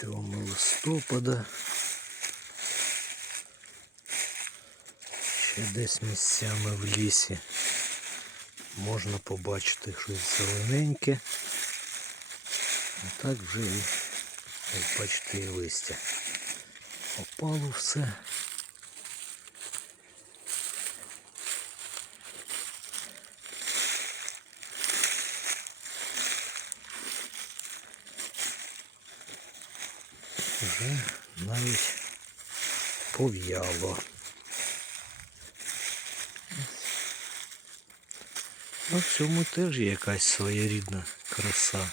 7 листопада. Ще десь місцями в лісі можна побачити щось зелененьке. А так вже як бачите, і листя. Опало все. Вже навіть пов'яло. На в цьому теж є якась своєрідна краса.